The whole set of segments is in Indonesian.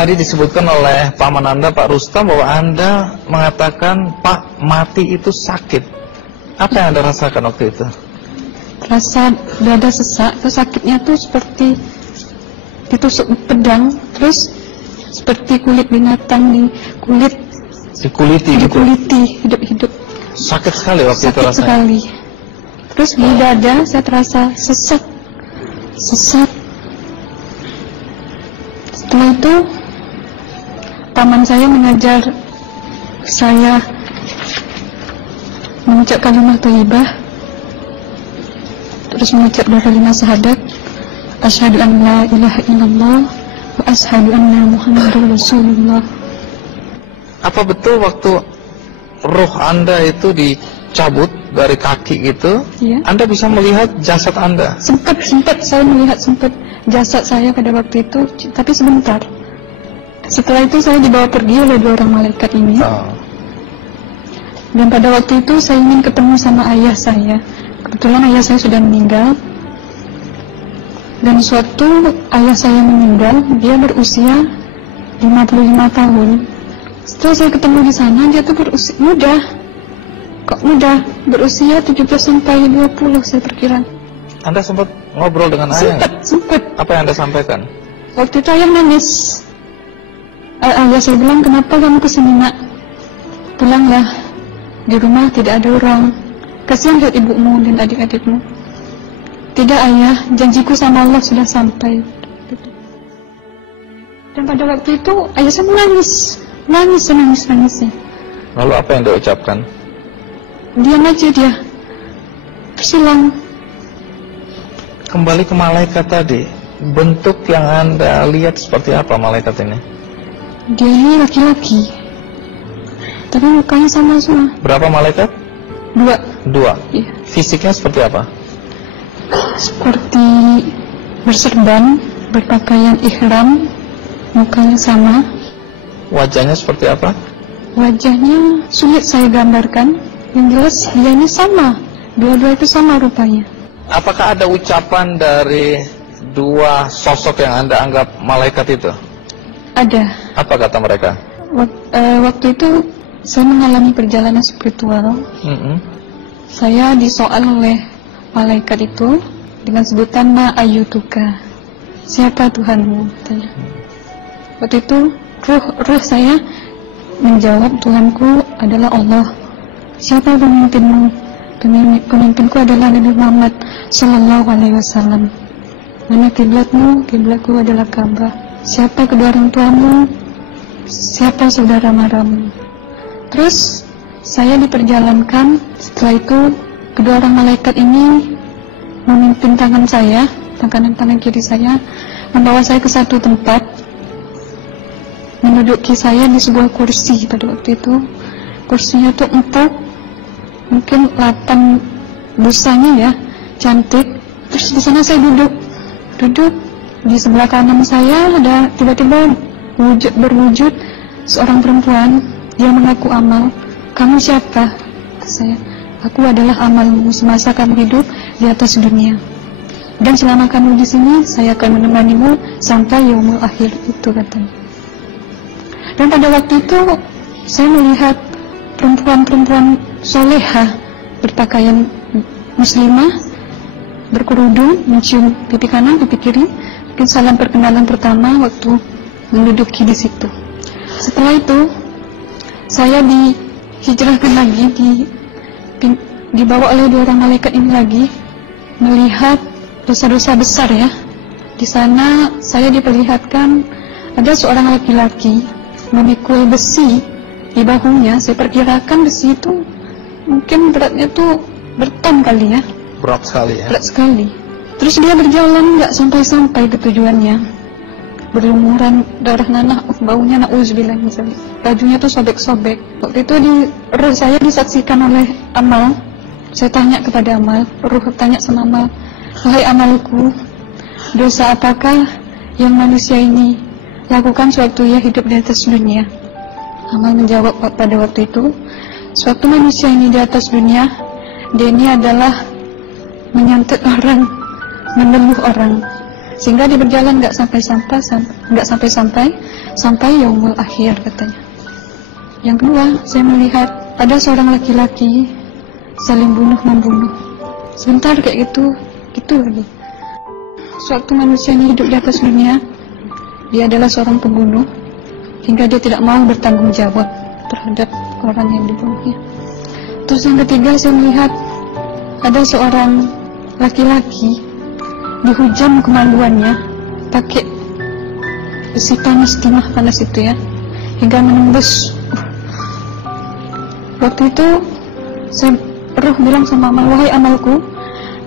tadi disebutkan oleh paman Anda, Pak Rustam, bahwa Anda mengatakan Pak, mati itu sakit. Apa yang Anda rasakan waktu itu? Rasa dada sesak, sakitnya tuh seperti ditusuk pedang, terus seperti kulit binatang dikuliti hidup-hidup. Sakit sekali waktu itu rasanya. Sakit sekali. Terus di dada saya terasa sesak. Setelah itu paman saya mengajar saya mengucap kalimat thayyibah, terus mengucap dua kalimat syahadat, asyhadu an la ilaha illallah wa asyhadu anna muhammadar rasulullah. Apa betul waktu roh Anda itu dicabut dari kaki gitu, ya, Anda bisa melihat jasad Anda? Sempat saya melihat jasad saya pada waktu itu, tapi sebentar. Setelah itu saya dibawa pergi oleh dua orang malaikat ini. Dan pada waktu itu saya ingin ketemu sama ayah saya. Kebetulan ayah saya sudah meninggal. Dan suatu ayah saya meninggal, dia berusia 55 tahun. Setelah saya ketemu di sana, dia tuh berusia muda. Kok muda? Berusia 17 sampai 20 saya perkira. Anda sempat ngobrol dengan ayah? Sempat. Apa yang Anda sampaikan? Waktu itu ayah nangis. Ayah saya bilang, kenapa kamu kesini nak? Pulanglah. Di rumah tidak ada orang. Kasihan lihat ibumu dan adik-adikmu. Tidak ayah, janjiku sama Allah sudah sampai. Dan pada waktu itu ayah saya menangis. Lalu apa yang dia ucapkan? Diam aja dia. Terus hilang. Kembali ke malaikat tadi, bentuk yang Anda lihat seperti apa malaikat ini? Dia ini laki-laki, tapi mukanya sama semua. Berapa malaikat? Dua. Iya. Fisiknya seperti apa? Seperti berserban, berpakaian ihram, mukanya sama. Wajahnya seperti apa? Wajahnya sulit saya gambarkan. Yang jelas dia ini sama. Dua-dua itu sama rupanya. Apakah ada ucapan dari dua sosok yang Anda anggap malaikat itu? Ada. Apa kata mereka? Waktu itu saya mengalami perjalanan spiritual. Saya disoal oleh malaikat itu dengan sebutan Ma ayyutuka, siapa Tuhanmu? Waktu itu ruh saya menjawab, Tuhanku adalah Allah. Siapa pemimpinmu? Pemimpinku adalah Nabi Muhammad Sallallahu Alaihi Wasallam. Mana kiblatmu? Kiblatku adalah Ka'bah. Siapa kedua orang tuamu? Siapa saudara maramu? Terus saya diperjalankan. Setelah itu kedua orang malaikat ini memimpin tangan saya, tangan kiri saya, membawa saya ke satu tempat, menduduki saya di sebuah kursi. Pada waktu itu kursinya tuh empuk, mungkin 8 busanya ya, cantik. Terus di sana saya duduk di sebelah kanan saya ada tiba-tiba berwujud seorang perempuan. Dia mengaku Amal. Kamu siapa? Saya, aku adalah amalmu semasa kamu hidup di atas dunia. Dan selama kamu di sini, saya akan menemanimu sampai yaumul akhir, itu katanya. Dan pada waktu itu saya melihat perempuan-perempuan solehah berpakaian muslimah, berkerudung, mencium pipi kanan, pipi kiri. Mungkin salam perkenalan pertama waktu menduduki di situ. Setelah itu saya dihijrahkan lagi, dibawa oleh dua orang malaikat ini lagi, melihat dosa-dosa besar ya. Di sana saya diperlihatkan ada seorang laki-laki memikul besi di bahunya. Saya perkirakan besi itu mungkin beratnya tuh berton kali ya. Berat sekali ya. Berat sekali. Terus dia berjalan nggak sampai ke tujuannya. Berlumuran darah nanah, baunya na'udzubillah misalnya. Bajunya tuh sobek-sobek. Waktu itu ruh saya disaksikan oleh Amal. Saya tanya kepada Amal, ruh tanya sama Amal, wahai Amalku, dosa apakah yang manusia ini lakukan sewaktu ia hidup di atas dunia? Amal menjawab pada waktu itu, sewaktu manusia ini di atas dunia, dia ini adalah menyantet orang, menemuh orang. sehingga dia berjalan nggak sampai yaumul akhir katanya. Yang kedua, saya melihat ada seorang laki-laki saling bunuh-membunuh. Sebentar kayak gitu lagi. Suatu manusia ini hidup di atas dunia, dia adalah seorang pembunuh, hingga dia tidak mau bertanggung jawab terhadap orang yang dibunuhnya. Terus yang ketiga, saya melihat ada seorang laki-laki dihujam kemaluannya pakai besi panas, timah panas itu ya, hingga menembus. Waktu itu saya roh bilang sama amal, wahai amalku,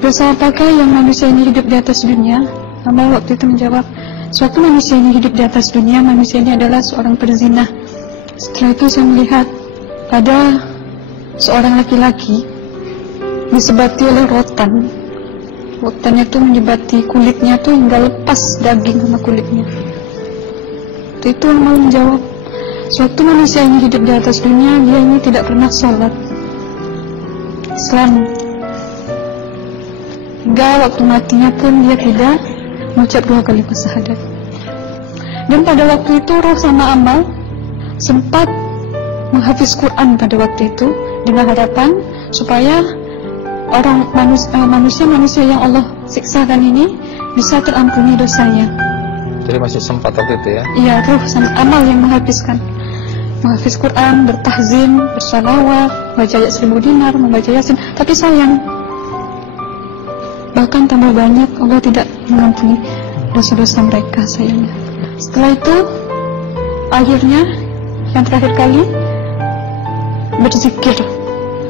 dosa apakah yang manusia ini hidup di atas dunia? Amal waktu itu menjawab, suatu manusia ini hidup di atas dunia, manusia ini adalah seorang perzina. Setelah itu saya melihat ada seorang laki-laki disebati oleh rotan. Rotannya itu menyebati kulitnya tuh hingga lepas daging sama kulitnya. Itu amal menjawab, suatu manusia ini hidup di atas dunia, dia ini tidak pernah sholat Islam, hingga waktu matinya pun dia tidak mengucap 2 kalimat syahadat. Dan pada waktu itu roh sama amal sempat menghafiz Quran pada waktu itu dengan harapan supaya orang manusia yang Allah siksakan ini bisa terampuni dosanya. Jadi masih sempat waktu itu ya? Iya, roh sama amal yang menghafiz Quran, bertahzim, bersalawat, baca ayat 1000 dinar, membaca Yasin. Tapi sayang, bahkan tambah banyak Allah tidak mengampuni dosa-dosa mereka, sayangnya. Setelah itu, akhirnya yang terakhir kali berzikir.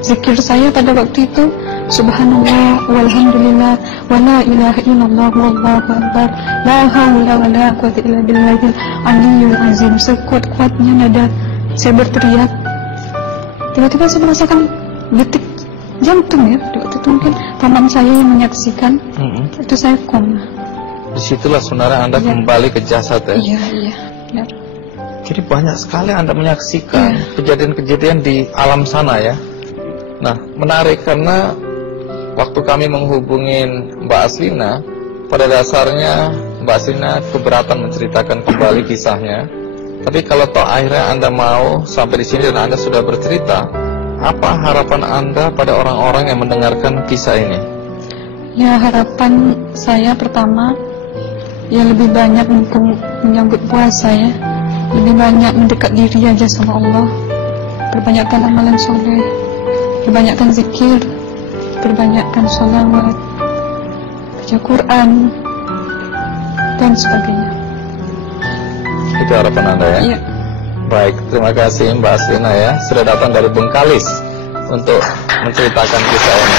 Zikir saya pada waktu itu, subhanallah, walhamdulillah, wa la ilaha illallah, wallahu akbar, la haula wa la quwwata illa billahil aliyyil azim. Sekuat-kuatnya nada saya berteriak, tiba-tiba saya merasakan detik jantung ya. Waktu itu mungkin paman saya yang menyaksikan. Itu saya koma. Disitulah saudara Anda kembali ke jasad ya? Iya. Jadi banyak sekali Anda menyaksikan kejadian-kejadian di alam sana ya. Nah, menarik karena waktu kami menghubungin Mbak Aslina, pada dasarnya Mbak Aslina keberatan menceritakan kembali kisahnya. Tapi kalau toh akhirnya Anda mau sampai di sini dan Anda sudah bercerita, apa harapan Anda pada orang-orang yang mendengarkan kisah ini? Ya, harapan saya pertama, ya lebih banyak menyambut puasa ya, lebih banyak mendekat diri aja sama Allah, perbanyakkan amalan soleh, perbanyakkan zikir, perbanyakkan sholawat, baca Quran, dan sebagainya. Itu harapan Anda ya? Iya. Baik, terima kasih Mbak Aslina ya, sudah datang dari Bengkalis untuk menceritakan kisah ini.